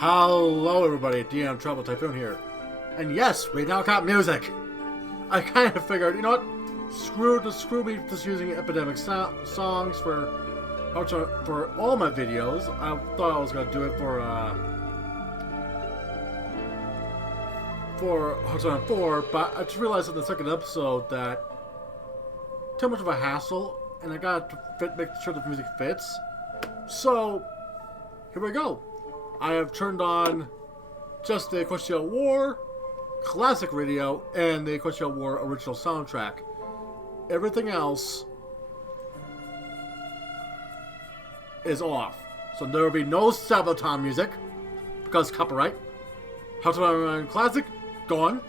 Hello everybody, DM Trouble Typhoon here. And yes, we now got music. I kind of figured, you know what? Screw me just using epidemic songs for all my videos. I thought I was gonna do it for Austerland 4, but I just realized in the second episode that too much of a hassle, and I gotta make sure the music fits. So here we go. I have turned on just the Austerland War classic radio and the Austerland War original soundtrack. Everything else is off. So there will be no Sabaton music because copyright. Austerland Classic, gone.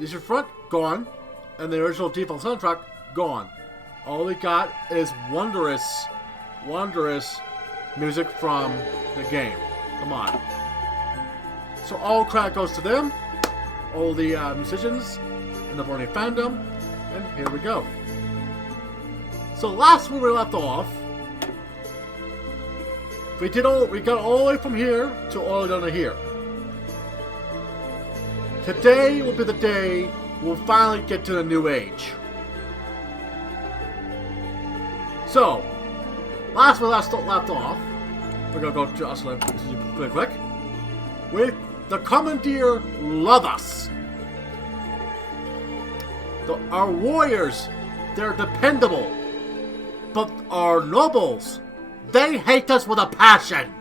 Eastern Front, gone. And the original default soundtrack, gone. All we got is wondrous music from the game. Come on. So all credit goes to them, all the musicians in the Borneo fandom, and here we go. So last where we left off, we got all the way from here to all the way down to here. Today will be the day we'll finally get to the new age. So, last we left off, we're gonna go to Austerland quick. With the Commandeer love us. Our warriors, they're dependable. But our nobles, they hate us with a passion.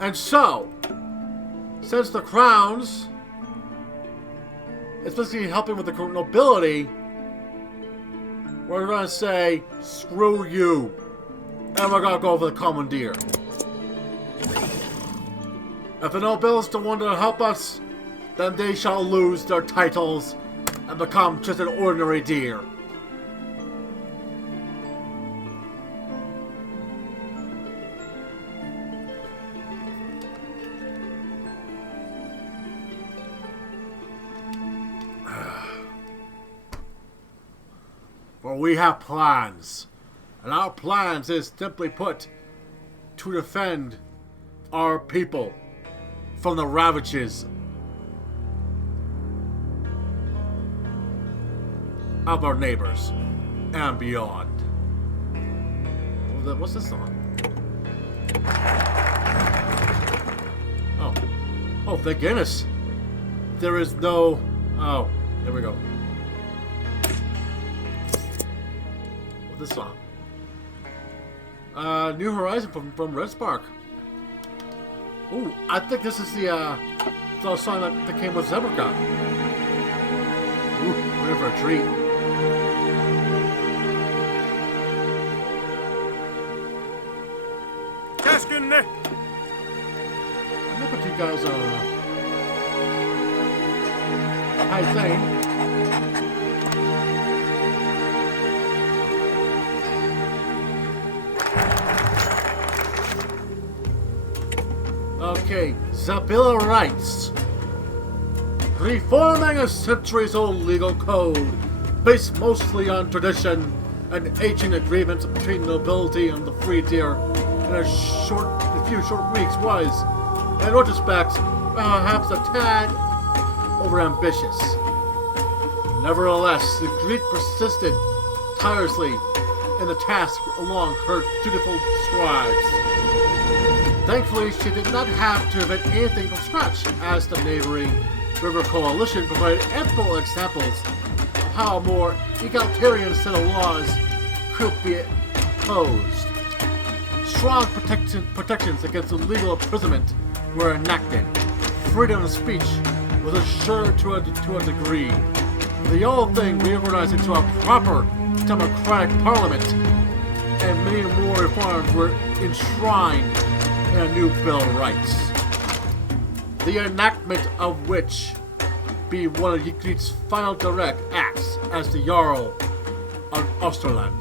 And so, since the crowns, especially helping with the nobility, we're gonna say, screw you. And we're gonna go for the Commandeer. If the nobles don't want to help us, then they shall lose their titles and become just an ordinary deer. For we have plans, and our plans is simply put to defend our people from the ravages of our neighbors and beyond. What's this song? Oh, thank goodness. There is no... Oh, there we go. What's this song? New Horizon from Red Spark. Ooh, I think this is the song that came with Zebrka. Ooh, we're in for a treat. Caskin! I look at you guys, high thing. Okay, Zabilla writes, reforming a centuries-old legal code based mostly on tradition and ancient agreements between nobility and the free deer in a few short weeks was, in retrospect, perhaps a tad overambitious. Nevertheless, the Greek persisted tirelessly in the task along her dutiful scribes. Thankfully, she did not have to invent anything from scratch, as the neighboring river coalition provided ample examples of how a more egalitarian set of laws could be imposed. Strong protections against illegal imprisonment were enacted. Freedom of speech was assured to a degree. The whole thing reorganized into a proper democratic parliament, and many more reforms were enshrined in a new Bill of Rights, the enactment of which be one of Ygritte's final direct acts as the Jarl of Austerland.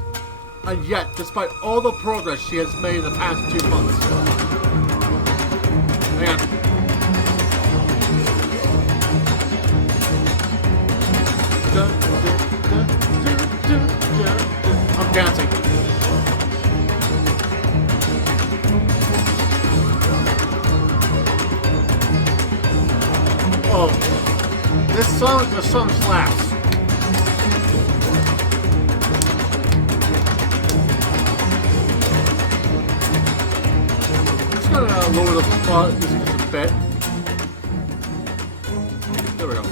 And yet, despite all the progress she has made in the past 2 months, I'm dancing. Oh, this song slaps. Just gonna lower the music just a bit. There we go.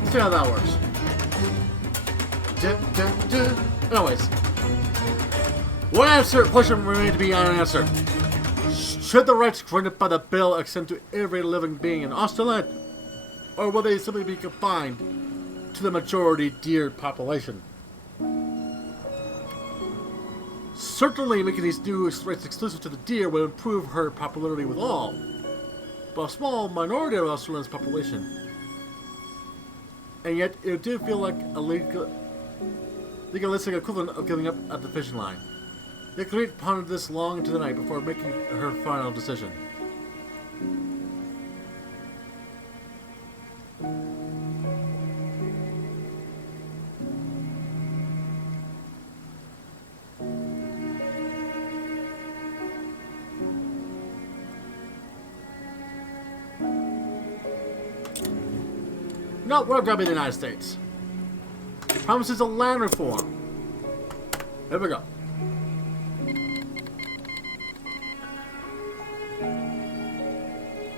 Let's see how that works. Anyways, one question remains to be unanswered. Should the rights granted by the bill extend to every living being in Austerland, or will they simply be confined to the majority deer population? Certainly, making these new rights exclusive to the deer would improve her popularity with all, but a small minority of Austerland's population. And yet, it did feel like a legalistic equivalent of giving up at the fishing line. Ygritte pondered this long into the night before making her final decision. No, we're gonna be the United States. Promises of land reform. Here we go.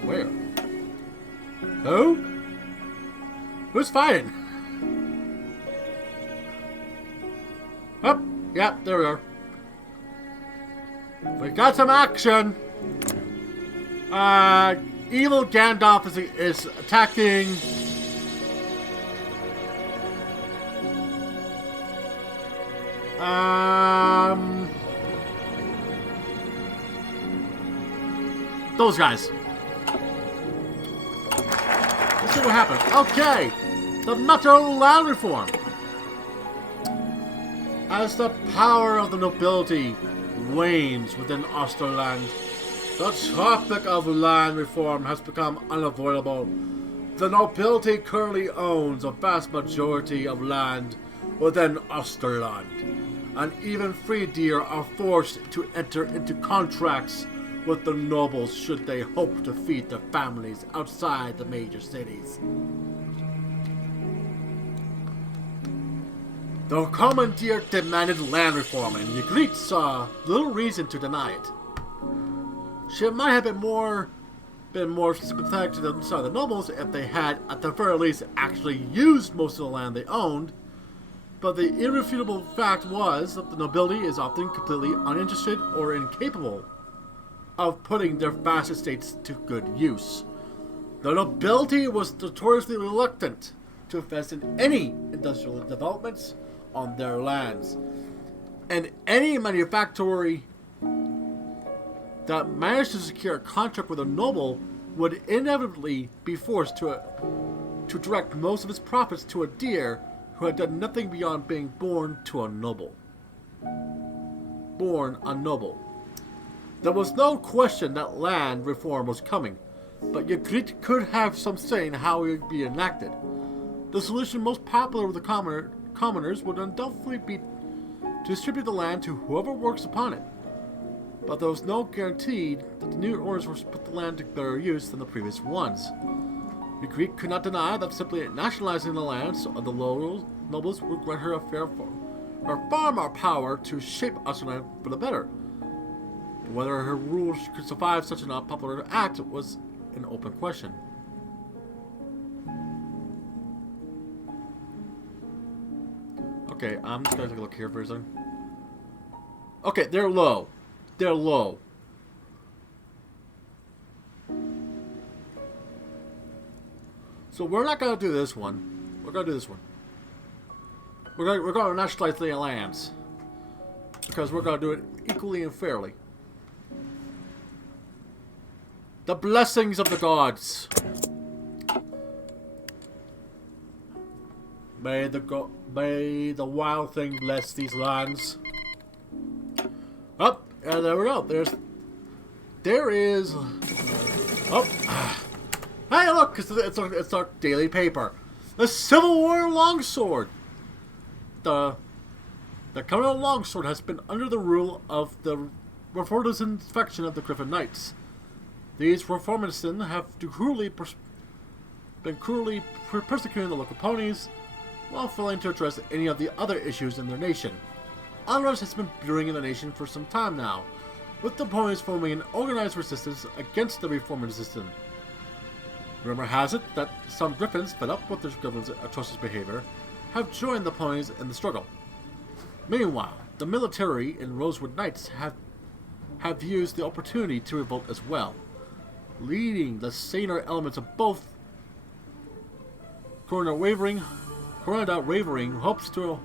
Where? Who? Who's fighting? Oh, yeah, there we are. We got some action. Evil Gandalf is attacking. Those guys. Let's see what happens. Okay, the Metro Land Reform. As the power of the nobility wanes within Austerland, the topic of land reform has become unavoidable. The nobility currently owns a vast majority of land within Austerland, and even free deer are forced to enter into contracts with the nobles should they hope to feed their families outside the major cities. The common deer demanded land reform, and Ygritte saw little reason to deny it. She might have been more sympathetic to the nobles if they had, at the very least, actually used most of the land they owned. But the irrefutable fact was that the nobility is often completely uninterested or incapable of putting their vast estates to good use. The nobility was notoriously reluctant to invest in any industrial developments on their lands, and any manufactory that managed to secure a contract with a noble would inevitably be forced to direct most of its profits to a deer who had done nothing beyond being born to a noble. Born a noble. There was no question that land reform was coming, but Ygritte could have some say in how it would be enacted. The solution most popular with the commoners would undoubtedly be to distribute the land to whoever works upon it. But there was no guarantee that the new owners would put the land to better use than the previous ones. Ygritte could not deny that simply nationalizing the lands of the nobles would grant her far more power to shape Austerland for the better. Whether her rule could survive such an unpopular act was an open question. Okay, I'm just gonna take a look here for a second. Okay, they're low. They're low. So we're not gonna do this one. We're gonna do this one. We're gonna nationalize the lands because we're gonna do it equally and fairly. The blessings of the gods. May the wild thing bless these lands. Oh, and there we go. There is. Oh, hey, look! It's our daily paper. The Civil War longsword. The Covenant longsword has been under the rule of the Reformers' inspection of the Griffin Knights. These reformists have been cruelly persecuting the local ponies while failing to address any of the other issues in their nation. Unrest has been brewing in the nation for some time now, with the ponies forming an organized resistance against the reforming system. Rumor has it that some griffins, fed up with their government's atrocious behavior, have joined the ponies in the struggle. Meanwhile, the military and Rosewood Knights have used the opportunity to revolt as well, leading the saner elements of both. Coronel Wavering hopes to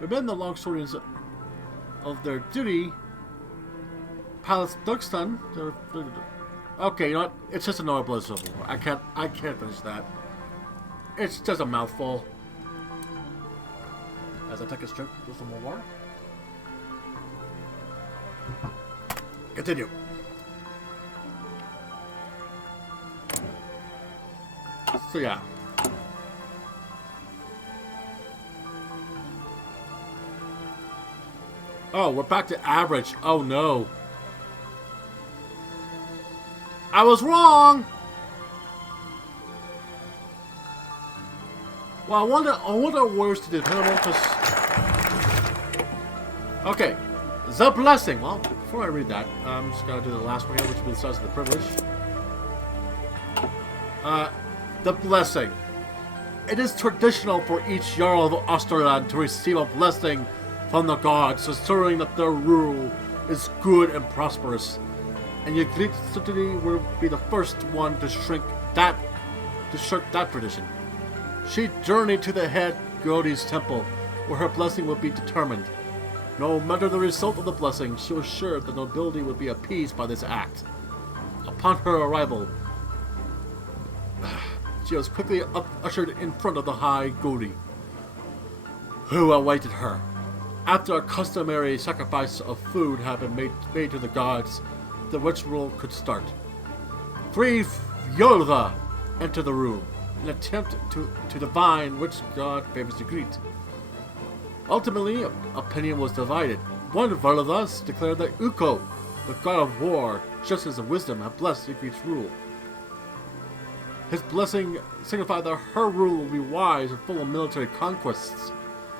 remember the long stories of their duty. Palace Dugston. Okay, you know what? It's just another blood civil war. I can't finish that. It's just a mouthful. As I take a drink with some more water. Continue. So yeah. Oh, we're back to average. Oh no. I was wrong! Well, I wonder words to depend on because... Okay. The blessing. Well, before I read that, I'm just gonna do the last one here, which will be the size of the privilege. The blessing. It is traditional for each Jarl of Austerland to receive a blessing from the gods, assuring that their rule is good and prosperous. And Ygritte certainly will be the first one to shirk that tradition. She journeyed to the head Godi's temple, where her blessing would be determined. No matter the result of the blessing, she was sure the nobility would be appeased by this act. Upon her arrival, she was quickly ushered in front of the High Godi, who awaited her. After a customary sacrifice of food had been made to the gods, the ritual could start. 3 Fjolva entered the room, in an attempt to divine which god favors Ygritte. Ultimately, opinion was divided. One Varlavas declared that Ukko, the god of war, justice, and wisdom, had blessed Ygritte's rule. His blessing signified that her rule would be wise and full of military conquests.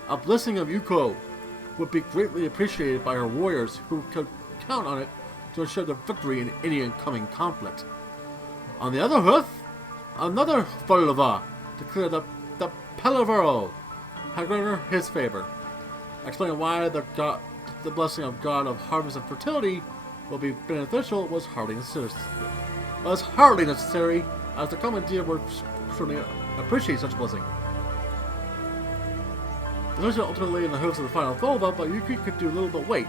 A blessing of Ukko would be greatly appreciated by her warriors, who could count on it to ensure their victory in any incoming conflict. On the other hand, another Varlava declared that the Palavaro had granted her his favor, explaining why the blessing of God of harvest and fertility will be beneficial was hardly necessary, as the commandeer would certainly appreciate such blessing. The decision ultimately in the hopes of the final Volva, but Ygritte could do little but wait.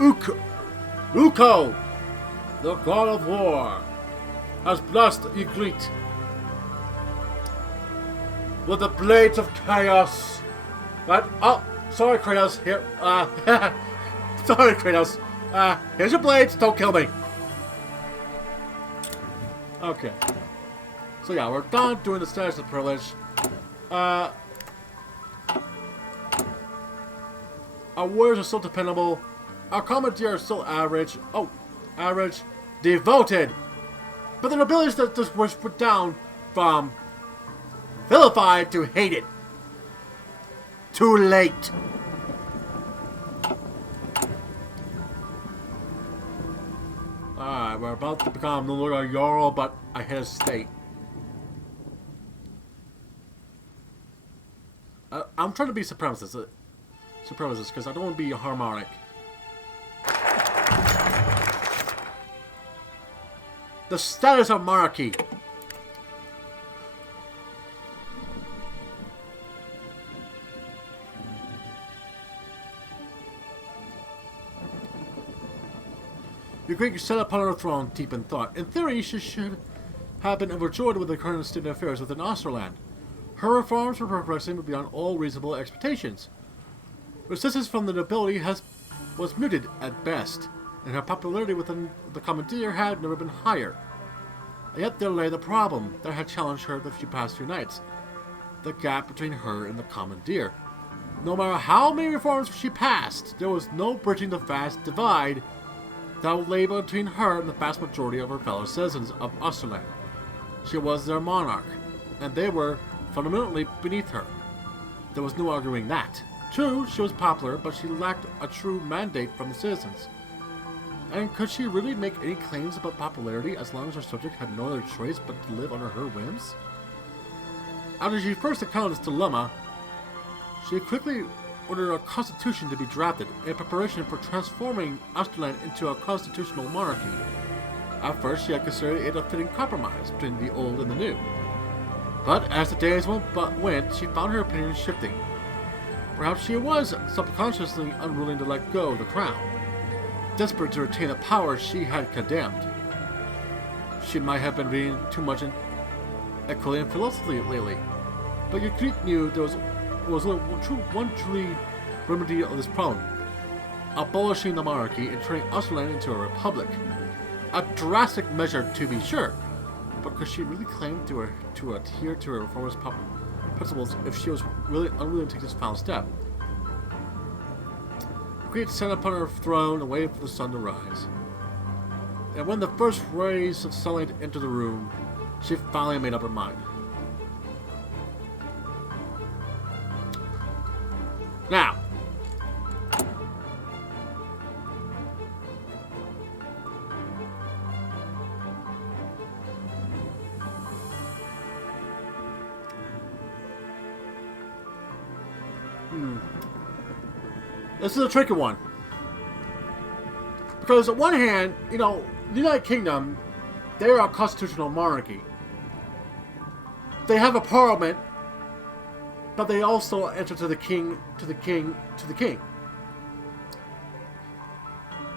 Ukko, the god of war, has blessed Ygritte with the blades of chaos. Sorry, Kratos. Here, sorry, Kratos. Here's your blades. Don't kill me. Okay. So yeah, we're done doing the status of privilege. Our warriors are still dependable. Our commandeer are still average. Oh, average. Devoted. But the nobility that just was put down from vilified to hated. Too late. Alright, we're about to become the Lord of Jarl, but I hesitate. I'm trying to be supremacist because I don't want to be harmonic. The status of monarchy. Ygritte sat upon her throne, deep in thought. In theory, she should have been overjoyed with the current state of affairs within Austerland. Her reforms were progressing beyond all reasonable expectations. Resistance from the nobility was muted at best, and her popularity within the commandeer had never been higher. And yet there lay the problem that had challenged her the past few nights: the gap between her and the commandeer. No matter how many reforms she passed, there was no bridging the vast divide that lay between her and the vast majority of her fellow citizens of Austerland. She was their monarch, and they were fundamentally beneath her. There was no arguing that. True, she was popular, but she lacked a true mandate from the citizens. And could she really make any claims about popularity as long as her subject had no other choice but to live under her whims? After she first encountered this dilemma, she quickly ordered a constitution to be drafted in preparation for transforming Austerland into a constitutional monarchy. At first, she had considered it a fitting compromise between the old and the new. But as the days went, she found her opinion shifting. Perhaps she was subconsciously unwilling to let go of the crown, desperate to retain the power she had condemned. She might have been reading too much in Ecolian philosophy lately, but Ygritte knew there was only one truly remedy of this problem: abolishing the monarchy and turning Austerland into a republic. A drastic measure, to be sure, but could she really claim to adhere to her reformist principles if she was really unwilling to take this final step? Ygritte sat upon her throne and waited for the sun to rise. And when the first rays of sunlight entered the room, she finally made up her mind. Now, this is a tricky one. Because on one hand, the United Kingdom, they are a constitutional monarchy. They have a parliament, but they also answer to the king.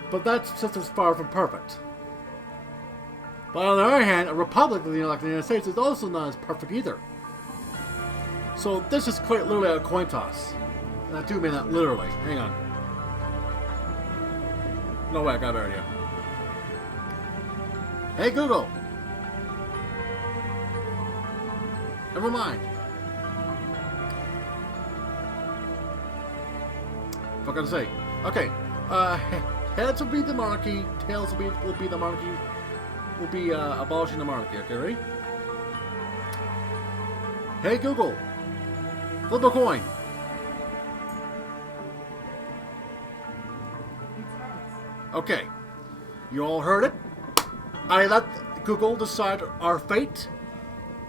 But that system's far from perfect. But on the other hand, a republic like the United States is also not as perfect either. So this is quite literally a coin toss. And I do mean that literally. Hang on. No way, I got an idea. Hey Google! Never mind. What can I say? Okay. Heads will be the monarchy. Tails will be the monarchy. Will be abolishing the monarchy. Okay, ready? Hey Google! Flip a coin. Okay. You all heard it? I let Google decide our fate.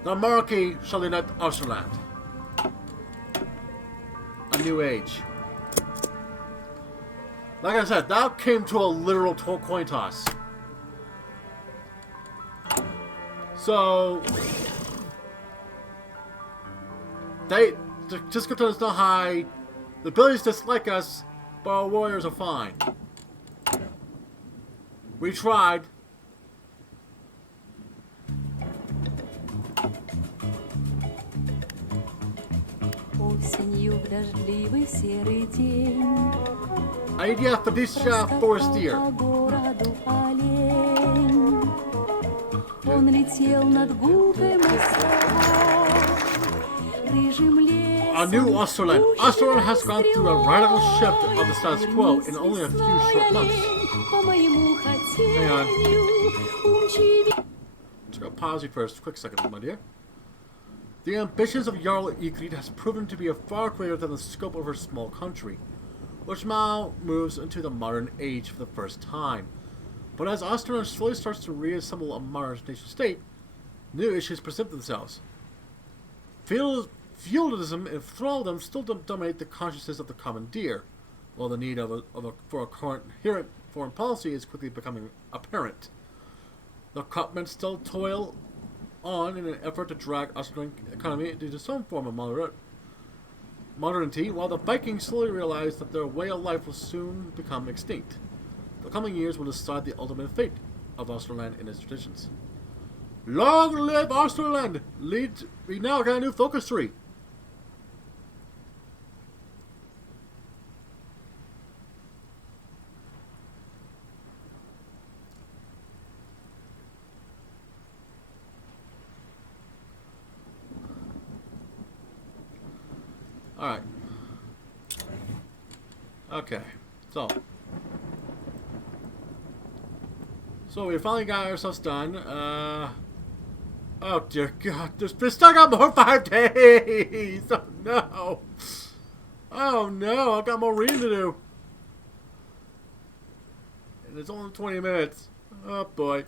The monarchy shall unite Austerland. A new age. Like I said, that came to a literal coin toss. So, the discontent is not high. The abilities dislike us, but our warriors are fine. We tried. Осенью в дождливый серый день Idea Felicia Forestier. по городу олень. Он летел над гулкой моста, рыжим лесом. A new Austerland. Austerland has gone through a radical shift of the status quo in only a few short months. Hang on. Just gonna pause you for a quick second, my dear. The ambitions of Jarl Ygritte has proven to be far greater than the scope of her small country, which now moves into the modern age for the first time. But as Austerland slowly starts to reassemble a modern nation-state, new issues present themselves. Feudalism and thraldom still dominate the consciousness of the commandeer, while the need for a coherent foreign policy is quickly becoming apparent. The Copmen still toil on in an effort to drag Austrian economy into some form of modernity, while the Vikings slowly realize that their way of life will soon become extinct. The coming years will decide the ultimate fate of Austerland and its traditions. Long live Austerland! We now got a new focus tree. Alright. Okay. So. So we finally got ourselves done. Oh dear God, we're stuck on more 5 days! Oh no! Oh no, I've got more reading to do. And it's only 20 minutes. Oh boy.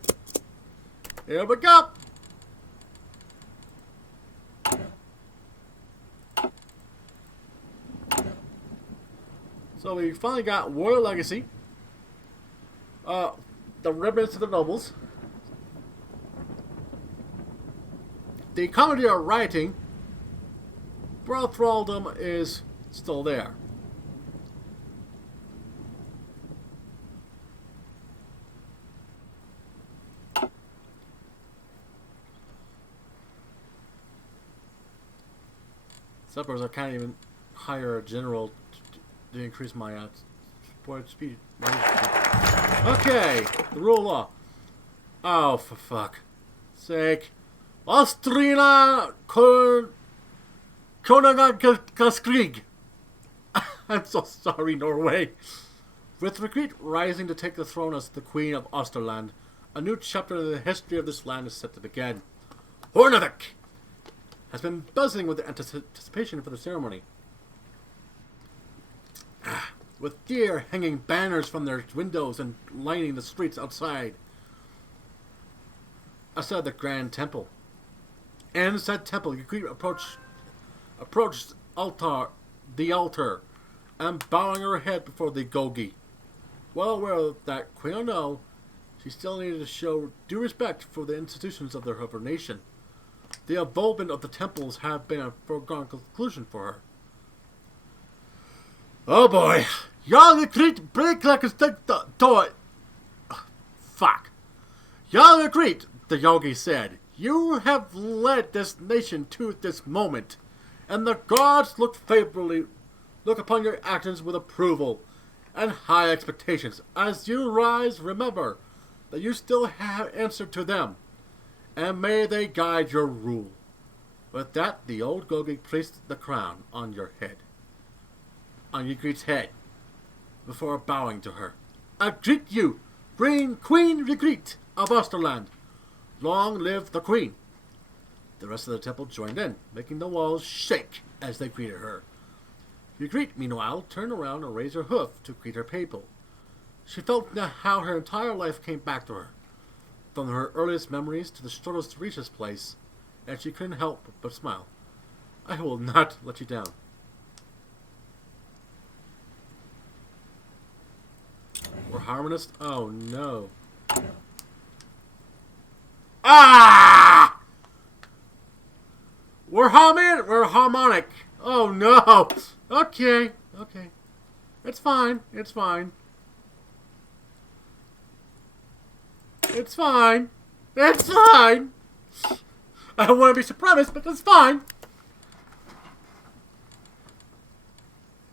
Here we go! So we finally got Royal Legacy. The remnants of the nobles. The comedy of rioting. Bro thraldom is still there. Suppers, I can't even hire a general to increase my support speed. Okay, the rule of law. Oh, for fuck sake. Austrina Konungskrig. I'm so sorry, Norway. With Ygritte rising to take the throne as the Queen of Austerland, a new chapter in the history of this land is set to begin. Hornavik has been buzzing with anticipation for the ceremony. With deer hanging banners from their windows and lining the streets outside the grand temple. And in said temple, Ygritte approached the altar, and bowing her head before the Gogi. Well aware that Queen or no, she still needed to show due respect for the institutions of her nation. The involvement of the temples have been a foregone conclusion for her. Oh boy! Jarl Ygritte, break like a stick toy. Fuck. Jarl Ygritte, the Yogi said, you have led this nation to this moment, and the gods look upon your actions with approval and high expectations. As you rise, remember that you still have answered to them, and may they guide your rule. With that, the old Gogi placed the crown on Ygritte's head, before bowing to her. I greet you, Queen Ygritte of Austerland. Long live the Queen. The rest of the temple joined in, making the walls shake as they greeted her. Ygritte, meanwhile, turned around and raised her hoof to greet her people. She felt how her entire life came back to her, from her earliest memories to the struggles to reach this place, and she couldn't help but smile. I will not let you down. We're harmonist? Oh no. Ah! We're harmonic. Oh no. Okay. It's fine. It's fine. I don't want to be supremacist, but it's fine.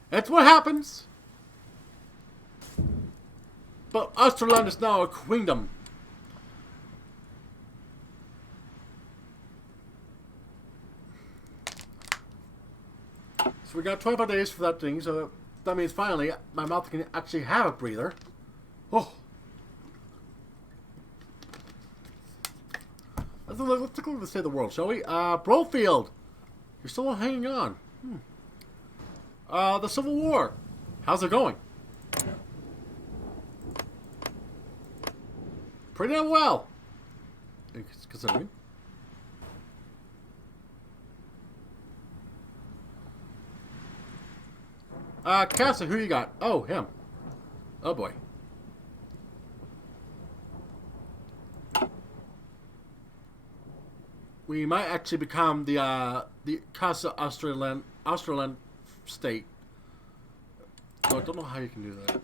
That's what happens. But Austerland is now a queendom. So we got 25 days for that thing, so that means finally my mouth can actually have a breather. Oh. Let's take a look at the state of the world, shall we? Brofield, you're still hanging on. The Civil War, how's it going? Pretty damn well, considering. Casa, who you got? Oh, him. Oh boy. We might actually become the Casa Austerland state. So I don't know how you can do that.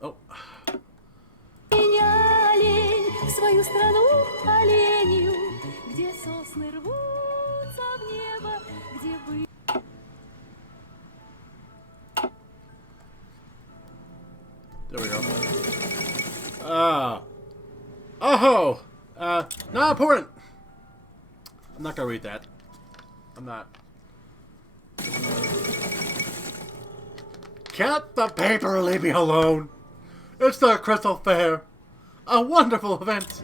Oh. В свою страну оленью, где сосны рвутся в небо, где вы... There we go. Oh! Not important! I'm not gonna read that. I'm not. Can't the paper leave me alone? It's the Crystal Fair. A wonderful event.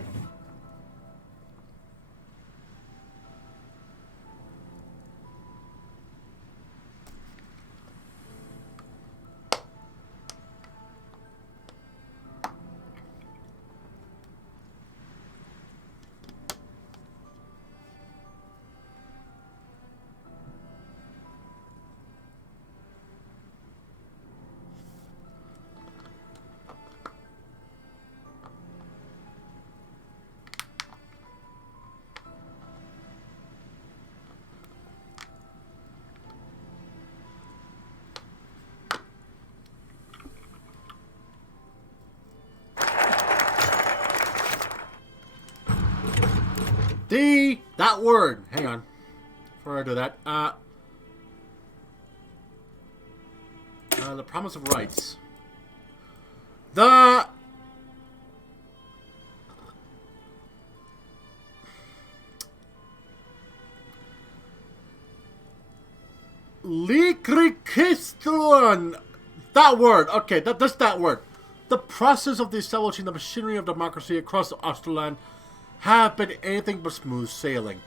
That word. Hang on. Before I do that, the promise of rights. The Likrikistron. That word. Okay, that's that word. The process of establishing the machinery of democracy across Austerland have been anything but smooth sailing.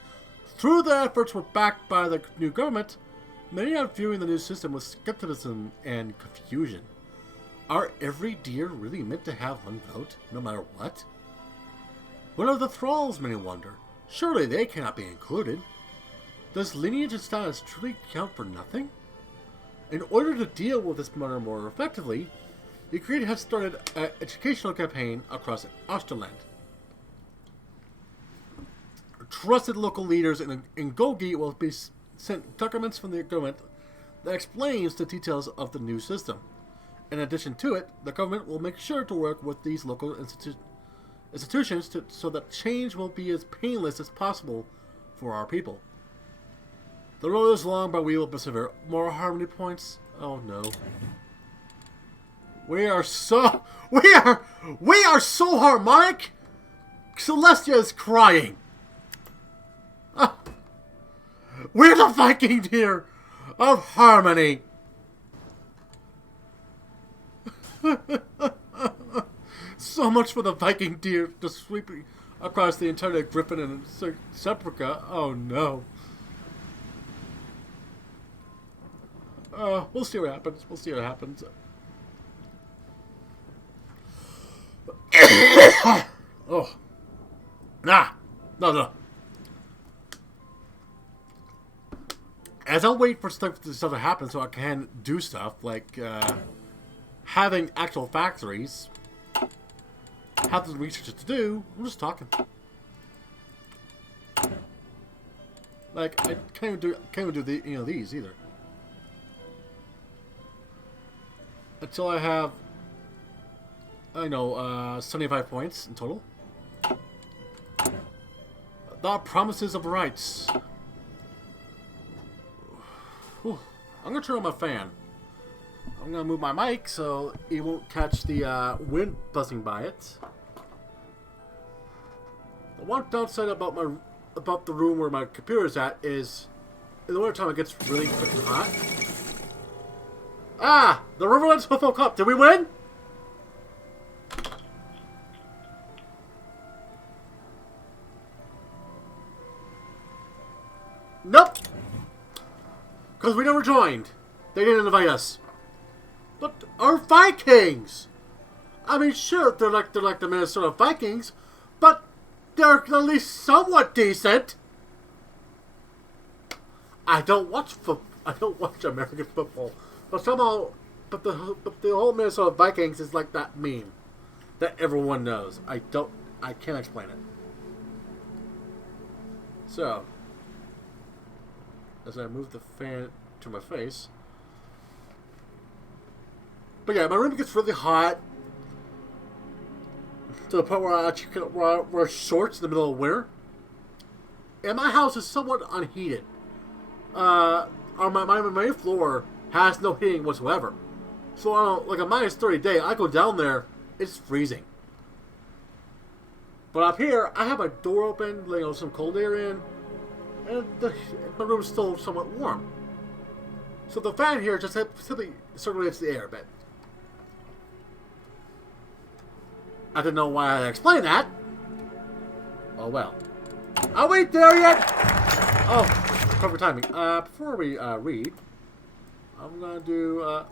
Through the efforts were backed by the new government, many are viewing the new system with skepticism and confusion. Are every deer really meant to have one vote, no matter what? What are the thralls, many wonder? Surely they cannot be included. Does lineage and status truly count for nothing? In order to deal with this matter more effectively, Ygritte has started an educational campaign across Austerland. Trusted local leaders in Golgi will be sent documents from the government that explains the details of the new system. In addition to it, the government will make sure to work with these local institutions so that change will be as painless as possible for our people. The road is long, but we will persevere. More harmony points? Oh no. We are so harmonic! Celestia is crying! We're the Viking deer of harmony. So much for the Viking deer just sweeping across the entire Griffin and Seprica. Oh no. We'll see what happens. We'll see what happens. Oh. Nah. No. As I wait for stuff to happen so I can do stuff, like having actual factories, have the research to do, I'm just talking. Like, I can't even do the, these either. Until I have, 75 points in total. The promises of rights. Whew. I'm gonna turn on my fan. I'm gonna move my mic so it won't catch the wind buzzing by it. The one downside about the room where my computer is at is in the wintertime it gets really freaking hot. Ah! The Riverlands Football Cup. Did we win? Nope. Because we never joined. They didn't invite us. But our Vikings! I mean, sure, they're like the Minnesota Vikings, but they're at least somewhat decent. I don't watch American football, but somehow, the whole Minnesota Vikings is like that meme that everyone knows. I can't explain it. So, as I move the fan to my face. But yeah, my room gets really hot to the point where I actually wear shorts in the middle of winter. And my house is somewhat unheated. My main floor has no heating whatsoever. So on like a minus 30 day, I go down there, it's freezing. But up here, I have my door open, letting some cold air in, and my room's still somewhat warm. So the fan here just simply circulates the air a bit. I didn't know why I explained that. Oh well. Are we there yet? Oh, perfect timing. Before we read, I'm gonna do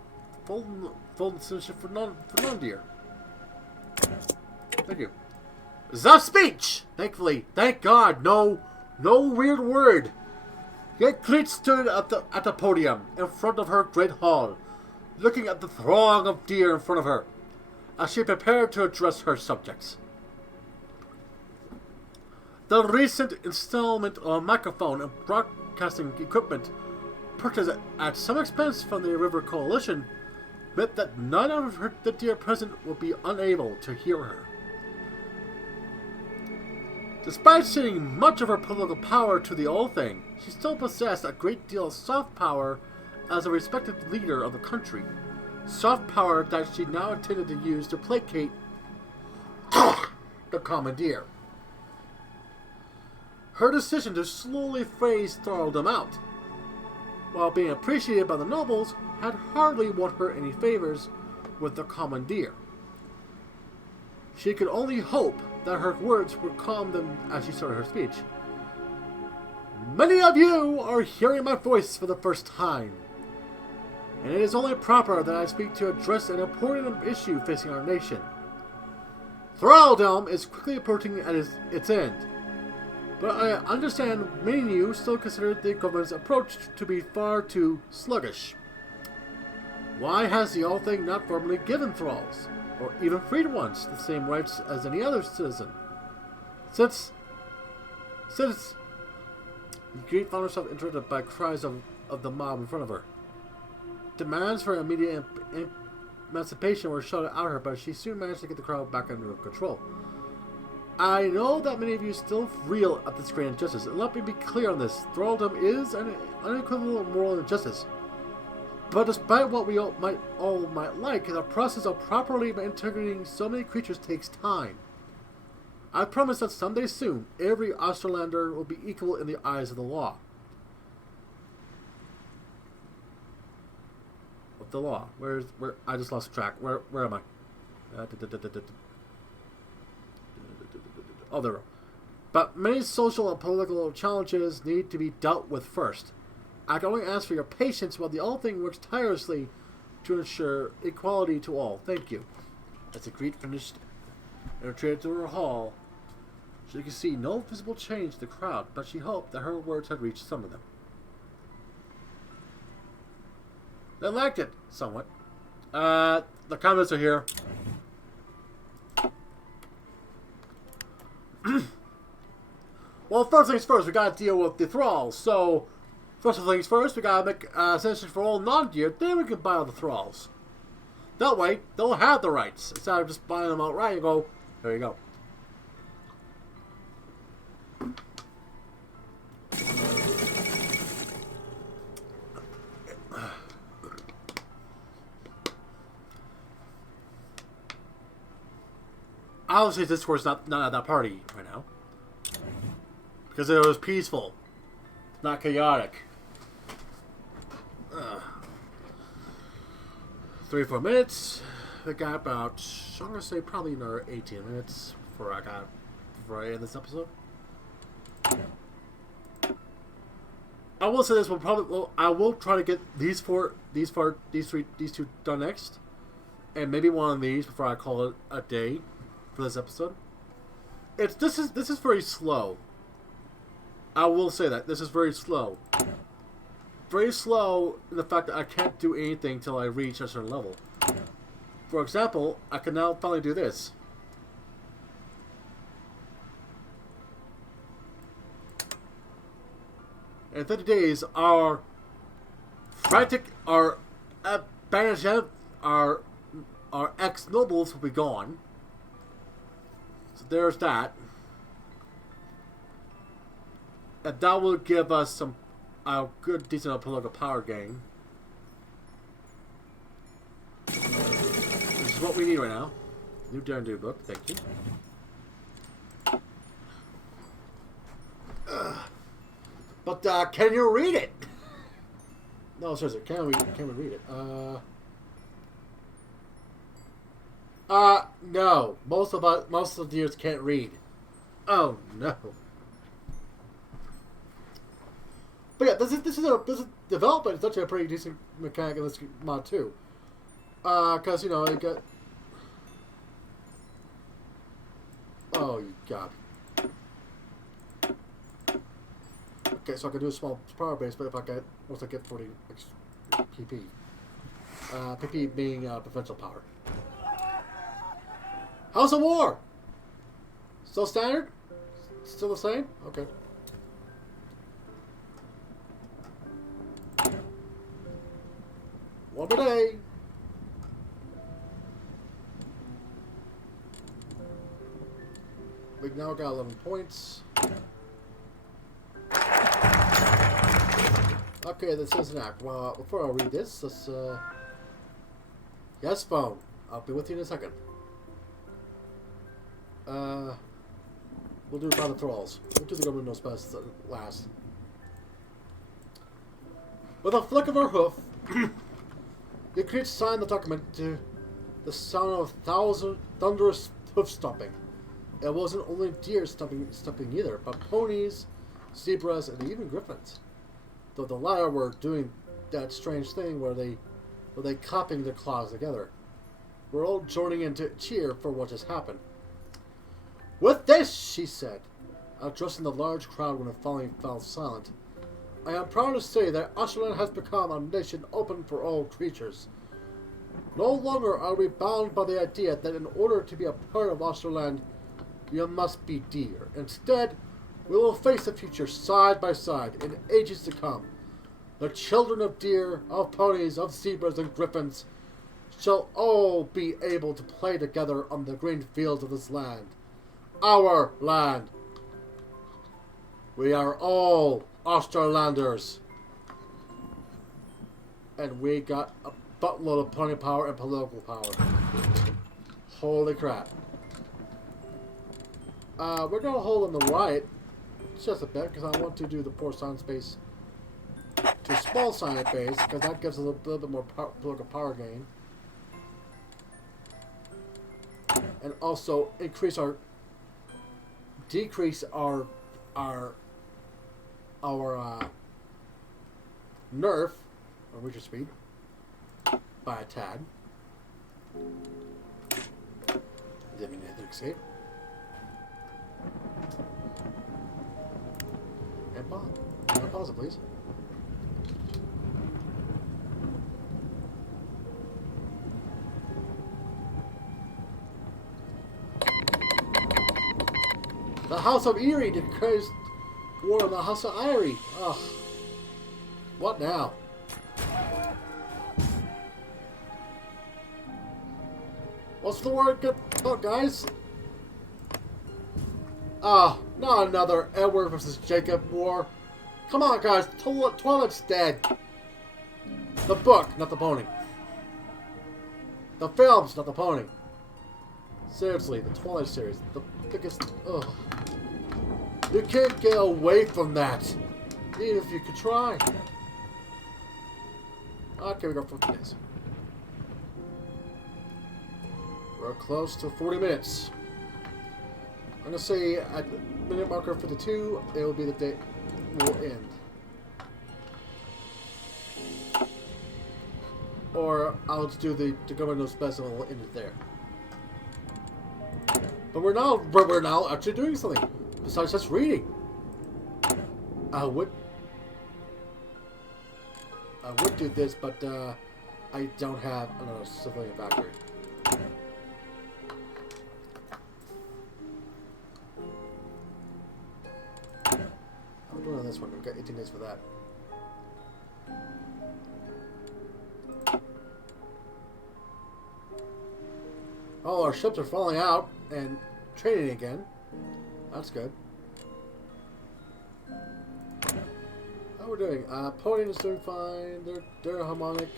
full citizenship for non-deer. Thank you. The speech! Thankfully, thank God, no weird word. Yet Ygritte stood at the podium in front of her great hall, looking at the throng of deer in front of her, as she prepared to address her subjects. The recent installment of microphone and broadcasting equipment, purchased at some expense from the River Coalition, meant that none of the deer present would be unable to hear her. Despite ceding much of her political power to the old thing, she still possessed a great deal of soft power as a respected leader of the country. Soft power that she now intended to use to placate the common deer. Her decision to slowly phase thraldom out, while being appreciated by the nobles, had hardly won her any favors with the common deer. She could only hope that her words would calm them as she started her speech. Many of you are hearing my voice for the first time, and it is only proper that I speak to address an important issue facing our nation. Thraldom is quickly approaching at its end, but I understand many of you still consider the government's approach to be far too sluggish. Why has the old thing not formally given thralls, or even freed ones, the same rights as any other citizen? Since Ygritte found herself interrupted by cries of the mob in front of her. Demands for immediate emancipation were shouted at her, but she soon managed to get the crowd back under control. I know that many of you still reel at this great injustice, and let me be clear on this. Thraldom is an unequivocal moral injustice. But despite what we all might like, the process of properly integrating so many creatures takes time. I promise that someday soon, every Austerlander will be equal in the eyes of the law. Of the law? Where? I just lost track. Where am I? Oh, there we go. But many social and political challenges need to be dealt with first. I can only ask for your patience while the old thing works tirelessly to ensure equality to all. Thank you. As Ygritte finished and retreated to her hall, she could see no visible change in the crowd, but she hoped that her words had reached some of them. They liked it, somewhat. The comments are here. Well, first things first, we gotta deal with the thralls. So, first things first, we gotta make citizenship for all non-deer, then we can buy all the thralls. That way, they'll have the rights, instead of just buying them outright and go, there you go. Obviously, Discord's not at that party right now. Because it was peaceful, not chaotic. 3 or 4 minutes. We got about, I'm gonna say probably another 18 minutes before I end this episode. I will say this will probably. Well, I will try to get these two done next, and maybe one of these before I call it a day for this episode. This is very slow. I will say that this is very slow. Very slow in the fact that I can't do anything till I reach a certain level. For example, I can now finally do this. In 30 days, our ex-nobles will be gone. So there's that. And that will give us some good, decent political power gain. is what we need right now. New Darn Do book, thank you. But can you read it? No, seriously, can we read it? No. Most of the deers can't read. Oh no. But yeah, this is development. It's actually a pretty decent mechanic in this mod too. Because you know it got. Oh god. Okay, so I can do a small power base, but if I get once I get 40 PP, PP being provincial power. House of War. Still standard? Still the same? Okay. One per day. We now got 11 points. Okay, this is an act. Well, before I read this, let's, yes, phone. I'll be with you in a second. We'll do it by the thralls. We'll do the government knows best last. With a flick of her hoof, Ygritte signed the document to the sound of thunderous hoof stomping. It wasn't only deer stomping either, but ponies, zebras, and even griffins. Though the latter were doing that strange thing where they clapping their claws together. We're all joining in to cheer for what just happened. With this, she said, addressing the large crowd when it finally fell silent, I am proud to say that Austerland has become a nation open for all creatures. No longer are we bound by the idea that in order to be a part of Austerland, you must be deer. Instead, we will face the future side by side in ages to come. The children of deer, of ponies, of zebras and griffins shall all be able to play together on the green fields of this land. Our land. We are all Austerlanders. And we got a buttload of pony power and political power. Holy crap. We're going to hold on the riot just a bit, because I want to do the poor science base to a small science base, because that gives a little bit more political power gain. And also decrease our nerf, or reacher speed, by a tad. Didn't mean to escape. And pause. And pause it, please. The House of Eyrie declares war on the House of Eyrie. Ugh. What now? What's the word? Good luck, guys. Ah, not another Edward versus Jacob war. Come on, guys. Twilight's dead. The book, not the pony. The films, not the pony. Seriously, the Twilight series, the biggest. Ugh. You can't get away from that, even if you could try. Okay, we got 50 days. We're close to 40 minutes. I'm gonna say at the minute marker 52, it will be the day will end. Or I'll just do the government knows best and we'll end it there. But we're now actually doing something besides just reading. I would do this, but I don't have another civilian factory. I'm doing this one. We've got 18 days for that. Oh, our ships are falling out and training again. That's good. How we're doing? Podium is doing fine. They're harmonic.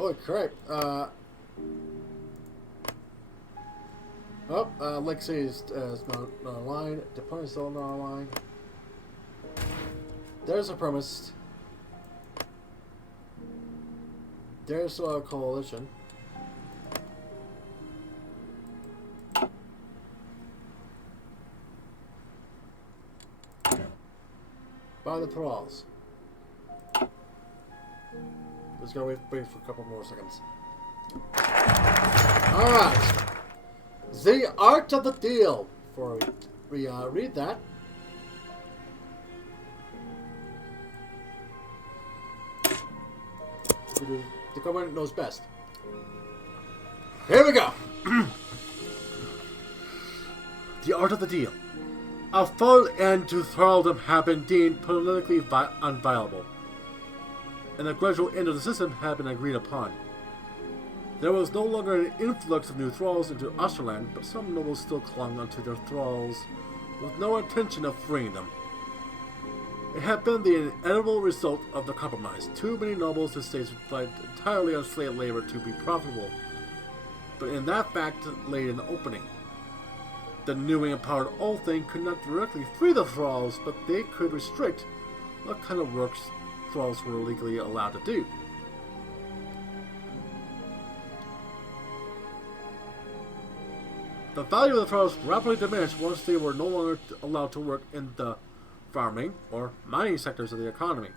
Holy crap. Lake City is not online. Deployment is still not online. There's a premise. There's a coalition. By the thralls. Just gotta wait for a couple more seconds. Alright. The art of the deal. Before we read that. The government knows best. Here we go. The art of the deal. A full end to thraldom had been deemed politically unviable, and a gradual end of the system had been agreed upon. There was no longer an influx of new thralls into Austerland, but some nobles still clung onto their thralls with no intention of freeing them. It had been the inevitable result of the compromise. Too many nobles and states relied entirely on slave labor to be profitable, but in that fact lay an opening. The newly empowered Althing could not directly free the thralls, but they could restrict what kind of works thralls were legally allowed to do. The value of the thralls rapidly diminished once they were no longer allowed to work in the farming or mining sectors of the economy.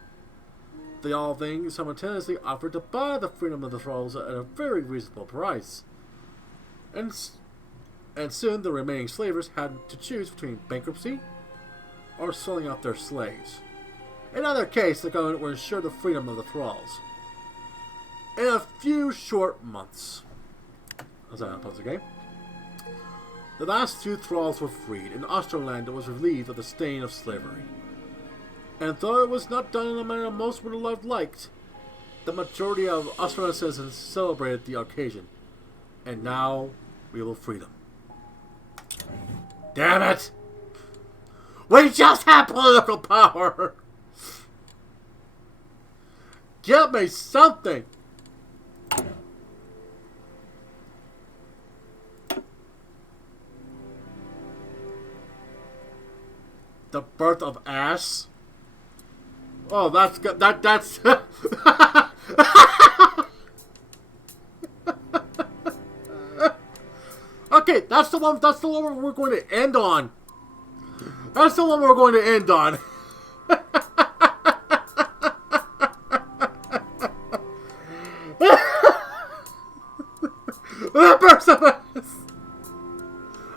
The Althing simultaneously offered to buy the freedom of the thralls at a very reasonable price. And soon the remaining slavers had to choose between bankruptcy or selling off their slaves. In either case, the government would ensure the freedom of the thralls. In a few short months, as I pause the game, the last two thralls were freed, and Austerland was relieved of the stain of slavery. And though it was not done in a manner most would have liked, the majority of Austerland citizens celebrated the occasion. And now we will freedom. Damn it! We just have political power! Give me something! The birth of ass? Oh, that's good. That's... Okay, that's the one we're going to end on. That's the one we're going to end on. The birth of ass!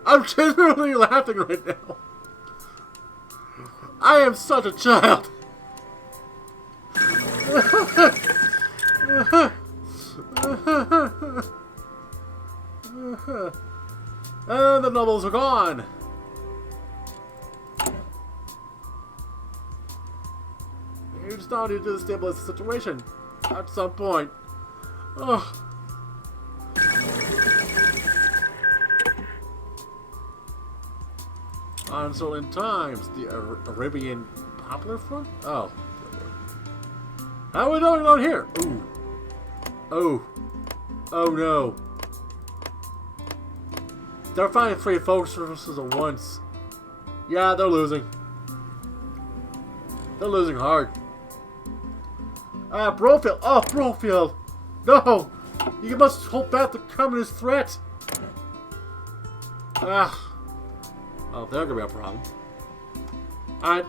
I'm genuinely laughing right now. I am such a child. And the nobles are gone. You just now need to stabilize the situation at some point. Ugh. Uncertain times. The Arabian Popular Front? Oh. How are we doing on here? Ooh. Oh. Oh no. They're fighting 3 folks versus a once. Yeah, they're losing. They're losing hard. Brofield. Oh, Brofield. No. You must hold back the communist threat. Ah. Oh, they're gonna be a problem. Alright.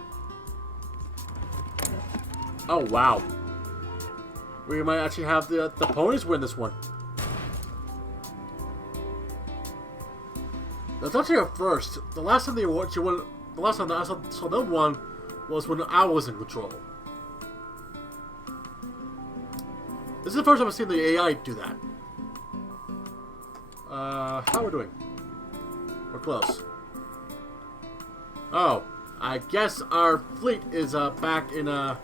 Oh, wow. We might actually have the ponies win this one. That's actually a first. The last time they won, the last time I saw them won was when I was in control. This is the first time I've seen the AI do that. How are we doing? We're close. Oh, I guess our fleet is back in Yep.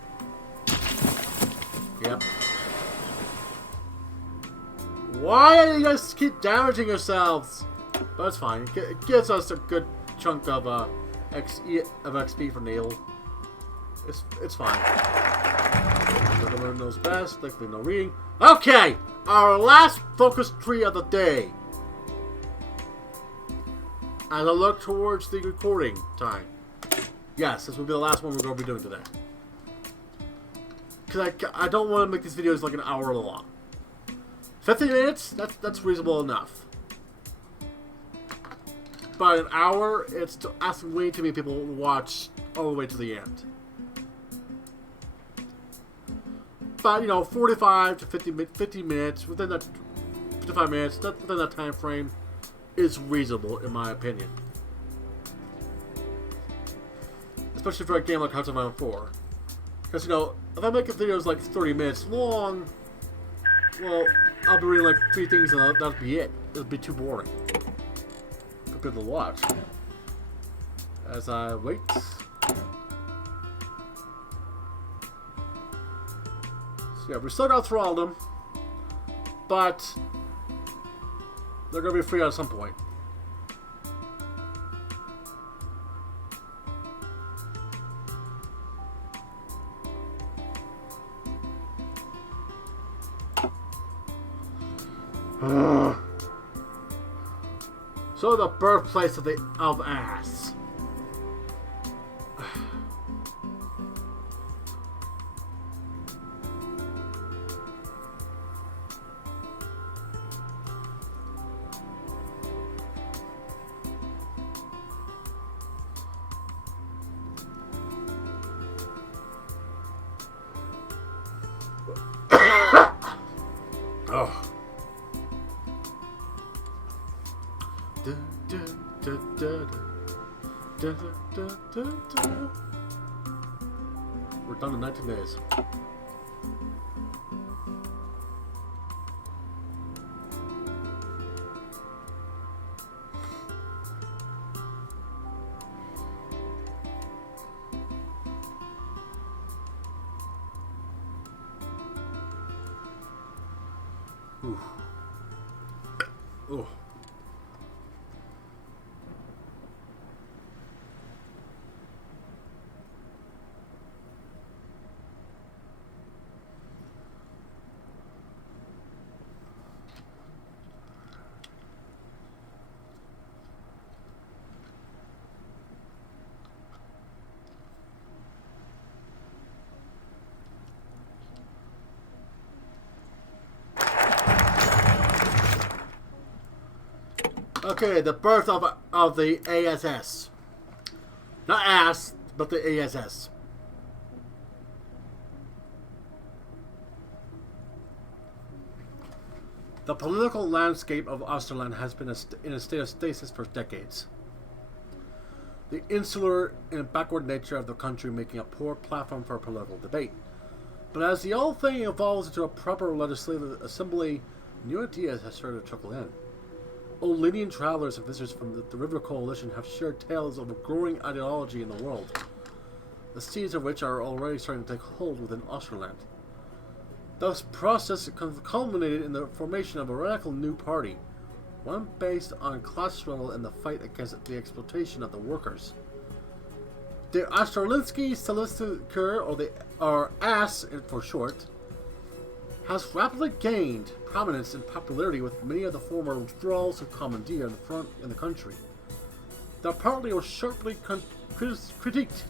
Why do you guys keep damaging yourselves? But it's fine. It gives us a good chunk of XP for nail. It's fine. Everyone knows best. Thankfully, no reading. Okay, our last focus tree of the day. As I look towards the recording time. Yes, this will be the last one we're going to be doing today. Because I don't want to make these videos like an hour long. 50 minutes, that's reasonable enough. But an hour, it's asking way too many people to watch all the way to the end. But, you know, 45 to 50 minutes, within that 55 minutes, within that time frame, is reasonable, in my opinion. Especially for a game like Hearts of Iron 4. Because, you know, if I make videos like 30 minutes long, well, I'll be reading like 3 things and that'll be it. It'll be too boring. But good to watch. As I wait. So yeah, we still got Thraldom, but they're going to be free at some point. So the birthplace of ass. Oh. We're done in 19 days. Ooh. Oh. Okay, the birth of the ASS. Not ass, but the ASS. The political landscape of Austerland has been in a state of stasis for decades. The insular and backward nature of the country making a poor platform for political debate. But as the whole thing evolves into a proper legislative assembly, new ideas have started to trickle in. Olinian travelers and visitors from the River Coalition have shared tales of a growing ideology in the world, the seeds of which are already starting to take hold within Austerland. This process culminated in the formation of a radical new party, one based on class struggle and the fight against the exploitation of the workers. The Austerlinski Salister, or ASS for short, has rapidly gained prominence and popularity with many of the former thralls of commandeer in the country. The party was sharply critiqued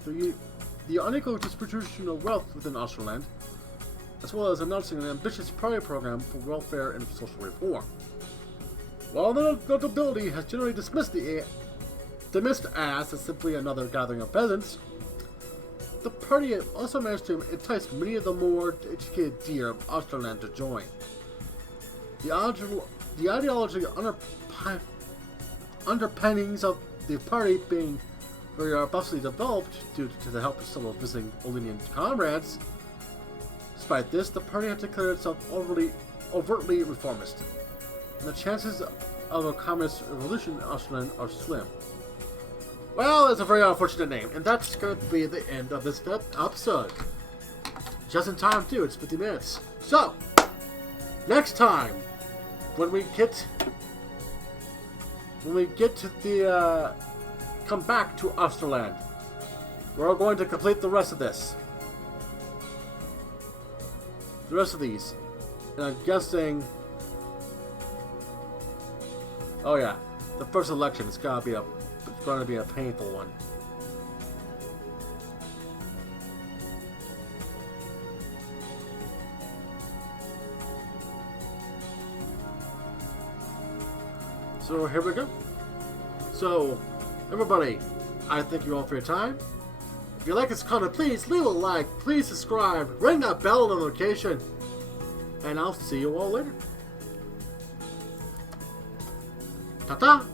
the unequal distribution of wealth within Austerland, as well as announcing an ambitious party program for welfare and social reform. While the notability has generally dismissed ASS as simply another gathering of peasants, the party also managed to entice many of the more educated deer of Austerland to join. The ideology underpinnings of the party being very robustly developed due to the help of several visiting Olinian comrades. Despite this, the party has declared itself overtly reformist, and the chances of a communist revolution in Austerland are slim. Well, it's a very unfortunate name, and that's going to be the end of this episode. Just in time, too. It's 50 minutes. So, next time, when we get to the come back to Austerland, we're going to complete the rest of this. the rest of these. And I'm guessing... Oh yeah, the first election is going to be a painful one. So here we go. So, everybody, I thank you all for your time. If you like this content, please leave a like, please subscribe, ring that bell notification, and I'll see you all later. Ta-ta!